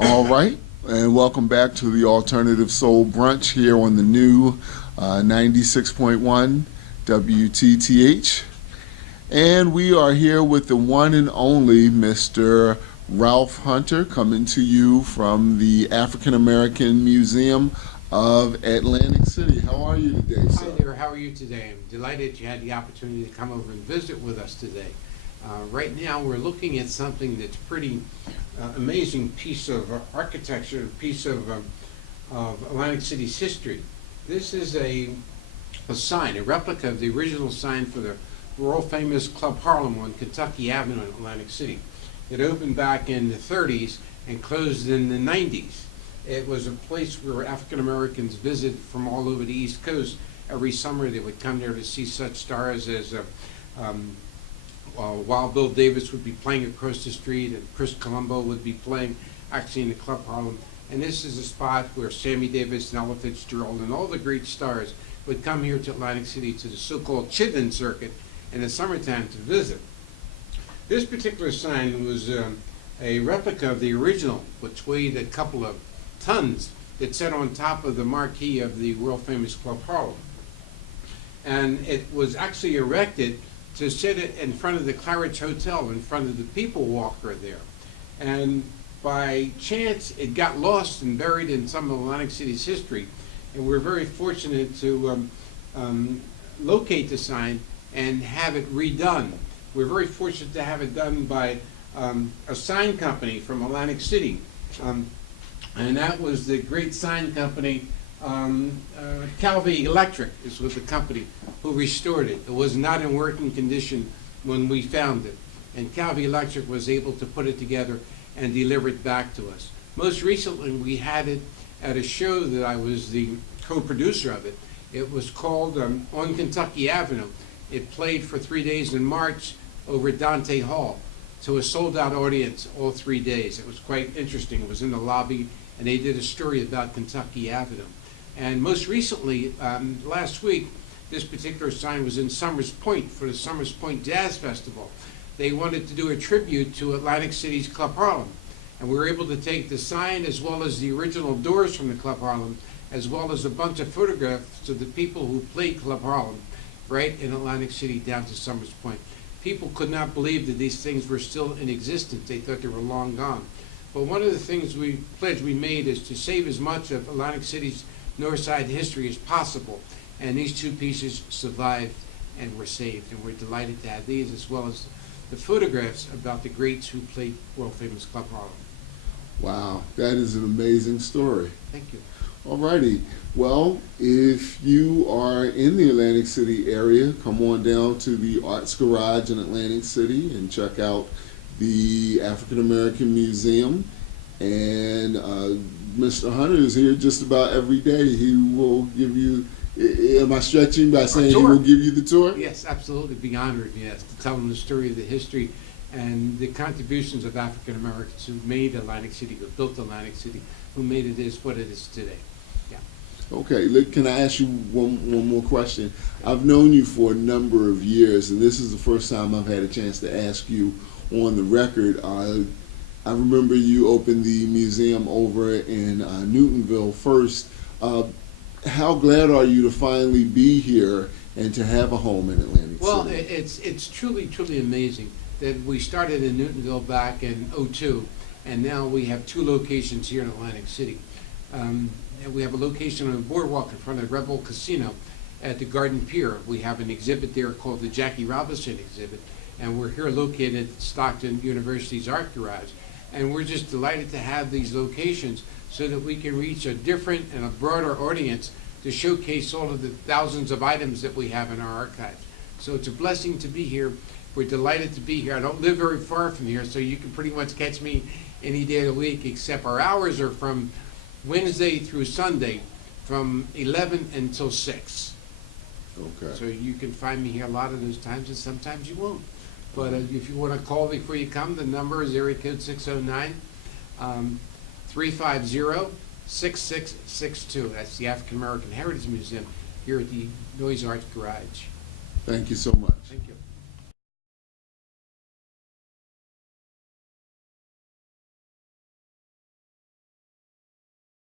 All right, and welcome back to the Alternative Soul Brunch here on the new 96.1 WTTH. And we are here with the one and only Mr. Ralph Hunter, coming to you from the African American Museum of Atlantic City. How are you today, sir? Hi there, how are you today? I'm delighted you had the opportunity to come over and visit with us today. Right now we're looking at something that's pretty amazing piece of architecture, a piece of Atlantic City's history. This is a sign, a replica of the original sign for the world famous Club Harlem on Kentucky Avenue in Atlantic City. It opened back in the 30s and closed in the 90s. It was a place where African Americans visited from all over the East Coast. Every summer they would come there to see such stars as Wild Bill Davis would be playing across the street, and Chris Colombo would be playing actually in the Club Harlem. And this is a spot where Sammy Davis and Ella Fitzgerald and all the great stars would come here to Atlantic City to the so-called Chitlin Circuit in the summertime to visit. This particular sign was a replica of the original, which weighed a couple of tons. It sat on top of the marquee of the world famous Club Harlem. And it was actually erected to sit in front of the Claridge Hotel, in front of the People Walker there. And by chance, it got lost and buried in some of Atlantic City's history. And we're very fortunate to locate the sign and have it redone. We're very fortunate to have it done by a sign company from Atlantic City. And that was the great sign company, Calvi Electric is with the company who restored it. It was not in working condition when we found it. And Calvi Electric was able to put it together and deliver it back to us. Most recently, we had it at a show that I was the co-producer of it. It was called On Kentucky Avenue. It played for 3 days in March over at Dante Hall to a sold-out audience all 3 days. It was quite interesting. It was in the lobby, and they did a story about Kentucky Avenue. And most recently, last week, this particular sign was in Summers Point for the Summers Point Jazz Festival. They wanted to do a tribute to Atlantic City's Club Harlem. And we were able to take the sign as well as the original doors from the Club Harlem, as well as a bunch of photographs of the people who played Club Harlem right in Atlantic City down to Summers Point. People could not believe that these things were still in existence. They thought they were long gone. But one of the things we made is to save as much of Atlantic City's North Side history as possible. And these two pieces survived and were saved. And we're delighted to have these as well as the photographs about the greats who played world famous Club Harlem. Wow, that is an amazing story. Thank you. Alrighty, well, if you are in the Atlantic City area, come on down to the Arts Garage in Atlantic City and check out the African American Museum. And Mr. Hunter is here just about every day. He will give you, am I stretching by saying he will give you the tour? Yes, absolutely. Be honored, yes, to tell them the story of the history and the contributions of African Americans who made Atlantic City, who built Atlantic City, who made it is what it is today. Yeah. Okay, can I ask you one more question? I've known you for a number of years, and this is the first time I've had a chance to ask you on the record. I remember you opened the museum over in Newtonville first. How glad are you to finally be here and to have a home in Atlantic Well, City? it's truly amazing that we started in Newtonville back in '02, and now we have two locations here in Atlantic City. And we have a location on the boardwalk in front of Red Bull Casino at the Garden Pier. We have an exhibit there called the Jackie Robinson exhibit, and we're here located at Stockton University's Art Garage. And we're just delighted to have these locations so that we can reach a different and a broader audience to showcase all of the thousands of items that we have in our archives. So it's a blessing to be here. We're delighted to be here. I don't live very far from here, so you can pretty much catch me any day of the week, except our hours are from Wednesday through Sunday from 11 until 6. Okay. So you can find me here a lot of those times, and sometimes you won't. But if you want to call before you come, the number is area code 609-350-6662. That's the African American Heritage Museum here at the Noise Arts Garage. Thank you so much. Thank you.